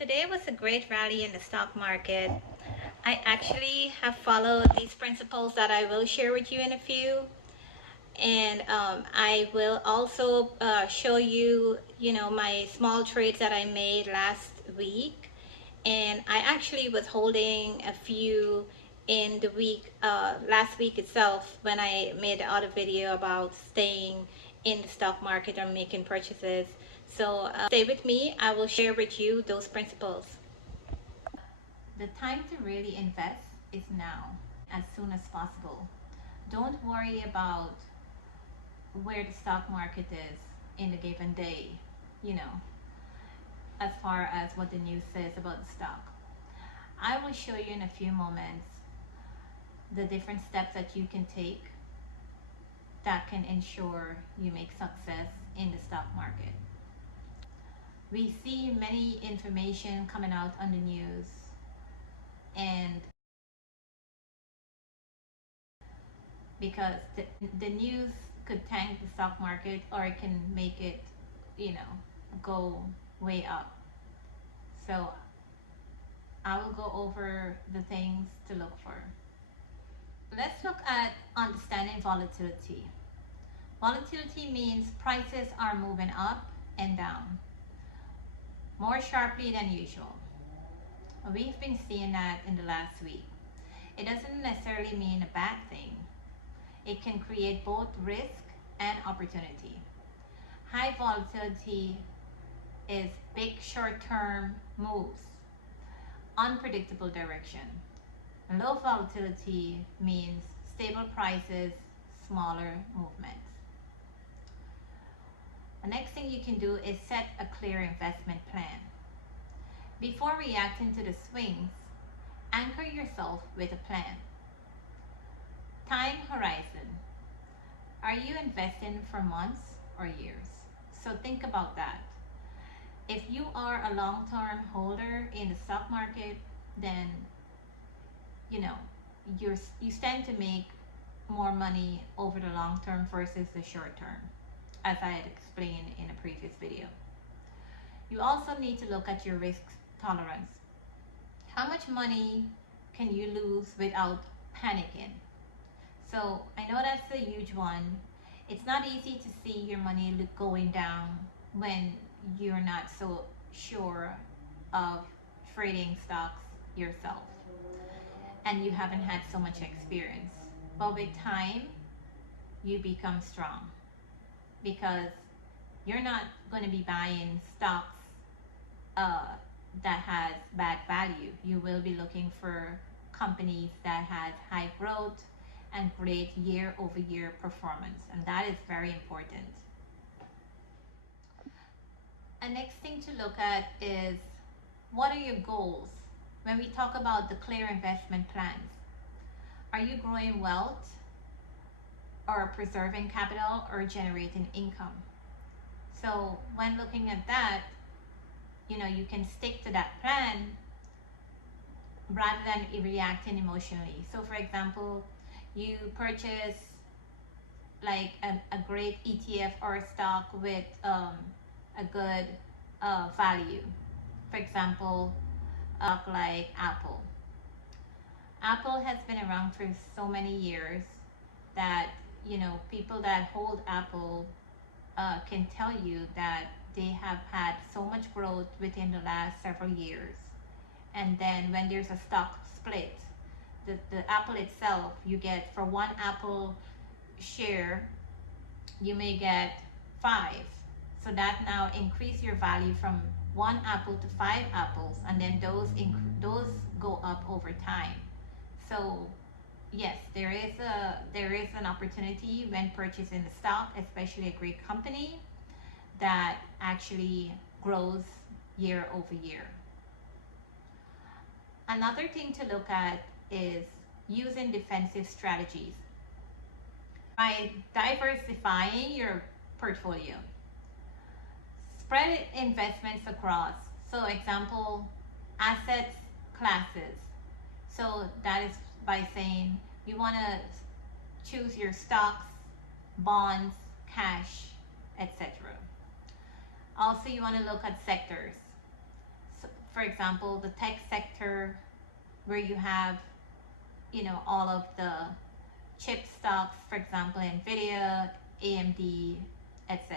Today was a great rally in the stock market. I actually have followed these principles that I will share with you in a few. And I will also show you, my small trades that I made last week. And I actually was holding a few in the week, last week itself, when I made the other video about staying in the stock market or making purchases. So stay with me. I will share with you those principles. The time to really invest is now, as soon as possible. Don't worry about where the stock market is in a given day, you know, as far as what the news says about the stock. I will show you in a few moments the different steps that you can take that can ensure you make success in the stock market. We see many information coming out on the news, and because the news could tank the stock market or it can make it, go way up. So I will go over the things to look for. Let's look at understanding volatility. Volatility means prices are moving up and down more sharply than usual. We've been seeing that in the last week. It doesn't necessarily mean a bad thing. It can create both risk and opportunity. High volatility is big short-term moves, unpredictable direction. Low volatility means stable prices, smaller movements. The next thing you can do is set a clear investment plan. Before reacting to the swings, anchor yourself with a plan. Time horizon. Are you investing for months or years? So think about that. If you are a long-term holder in the stock market, then you stand to make more money over the long term versus the short term, as I had explained in a previous video. You also need to look at your risk tolerance. How much money can you lose without panicking? So I know that's a huge one. It's not easy to see your money going down when you're not so sure of trading stocks yourself and you haven't had so much experience. But with time, you become strong because you're not going to be buying stocks that has bad value. You will be looking for companies that has high growth and great year-over-year performance, and that is very important. A next thing to look at is, what are your goals when we talk about the clear investment plans? Are you growing wealth or preserving capital or generating income? So when looking at that, you can stick to that plan rather than reacting emotionally. So for example, you purchase like a great ETF or stock with a good value. For example, like Apple. Apple has been around for so many years that people that hold Apple can tell you that they have had so much growth within the last several years. And then when there's a stock split, the Apple itself, you get for one Apple share, you may get 5. So that now increase your value from one apple to 5 apples, and then those go up over time. So yes, there is an opportunity when purchasing the stock, especially a great company that actually grows year over year. Another thing to look at is using defensive strategies. By diversifying your portfolio, spread investments across. So example, assets classes. So that is by saying you want to choose your stocks, bonds, cash, etc. Also, you want to look at sectors. So for example, the tech sector, where you have, all of the chip stocks, for example, Nvidia, AMD, etc.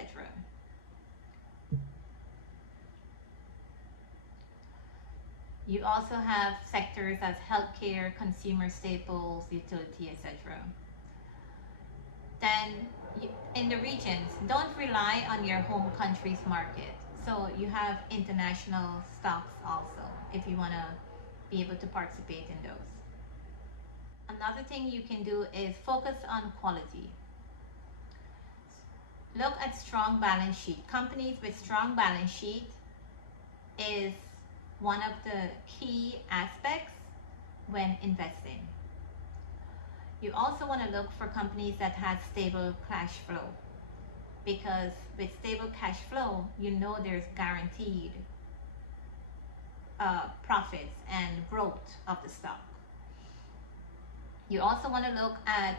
You also have sectors as healthcare, consumer staples, utility, etc. Then in the regions, don't rely on your home country's market. So you have international stocks also if you want to be able to participate in those. Another thing you can do is focus on quality. Look at strong balance sheet. Companies with strong balance sheet is one of the key aspects when investing. You also want to look for companies that have stable cash flow, because with stable cash flow, there's guaranteed profits and growth of the stock. You also want to look at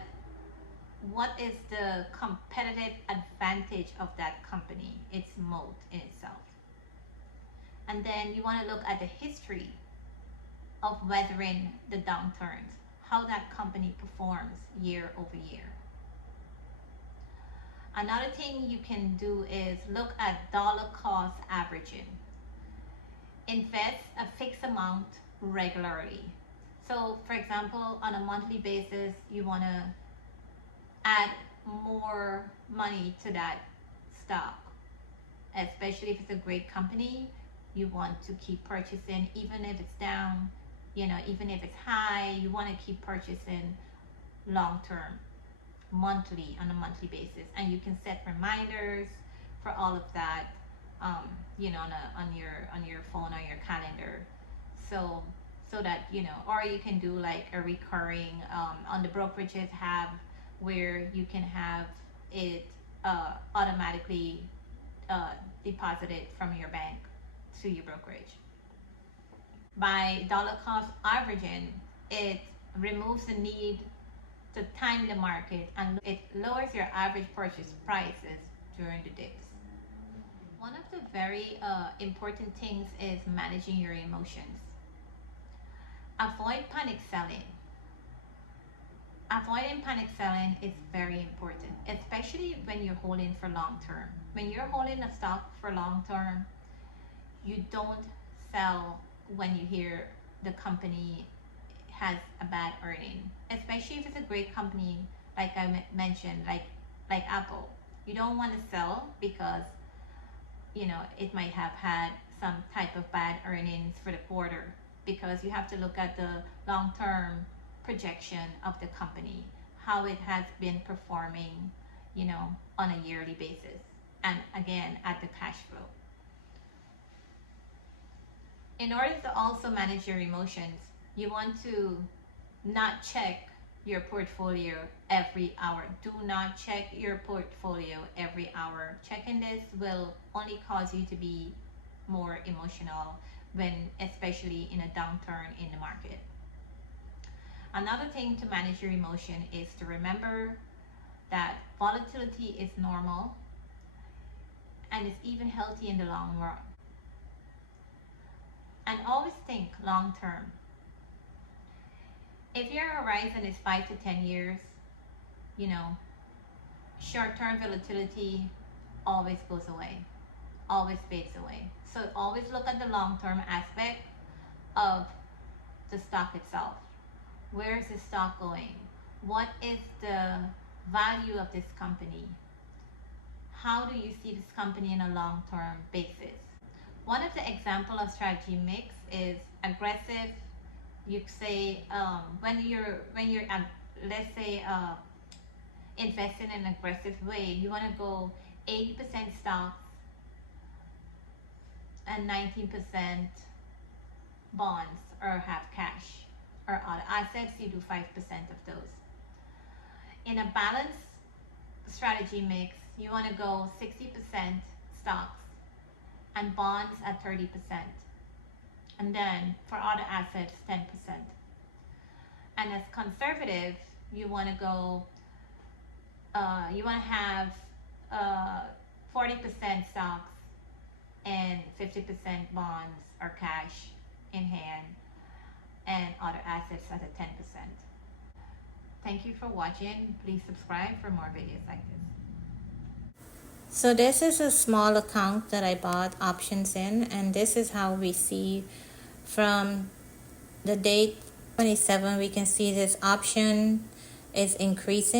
what is the competitive advantage of that company, its moat in itself. And then you want to look at the history of weathering the downturns, how that company performs year over year. Another thing you can do is look at dollar cost averaging. Invest a fixed amount regularly. So for example, on a monthly basis, you want to add more money to that stock, especially if it's a great company. You want to keep purchasing, even if it's down, even if it's high, you want to keep purchasing long term, on a monthly basis. And you can set reminders for all of that, on your phone or your calendar. So that, or you can do like a recurring, on the brokerages have, where you can have it automatically deposited from your bank to your brokerage. By dollar cost averaging, it removes the need to time the market, and it lowers your average purchase prices during the dips. One of the very important things is managing your emotions. Avoid panic selling. Avoiding panic selling is very important, especially when you're holding for long term. When you're holding a stock for long term, you don't sell when you hear the company has a bad earning, especially if it's a great company, like I mentioned, like Apple. You don't want to sell because it might have had some type of bad earnings for the quarter, because you have to look at the long-term projection of the company, how it has been performing, on a yearly basis, and again at the cash flow. In order to also manage your emotions, you want to not check your portfolio every hour. Do not check your portfolio every hour. Checking this will only cause you to be more emotional, especially in a downturn in the market. Another thing to manage your emotion is to remember that volatility is normal and it's even healthy in the long run. And always think long term. If your horizon is 5 to 10 years, short-term volatility always goes away, always fades away. So always look at the long-term aspect of the stock itself. Where is the stock going? What is the value of this company? How do you see this company in a long-term basis? One of the example of strategy mix is aggressive. You say when you're let's say invest in an aggressive way, you want to go 80% stocks and 19% bonds or have cash or other assets. You do 5% of those. In a balanced strategy mix, you want to go 60% stocks and bonds at 30%. And then for other assets, 10%. And as conservative, you want to go, you want to have 40% stocks and 50% bonds or cash in hand, and other assets at a 10%. Thank you for watching. Please subscribe for more videos like this. So this is a small account that I bought options in, and this is how we see from the date 27, we can see this option is increasing.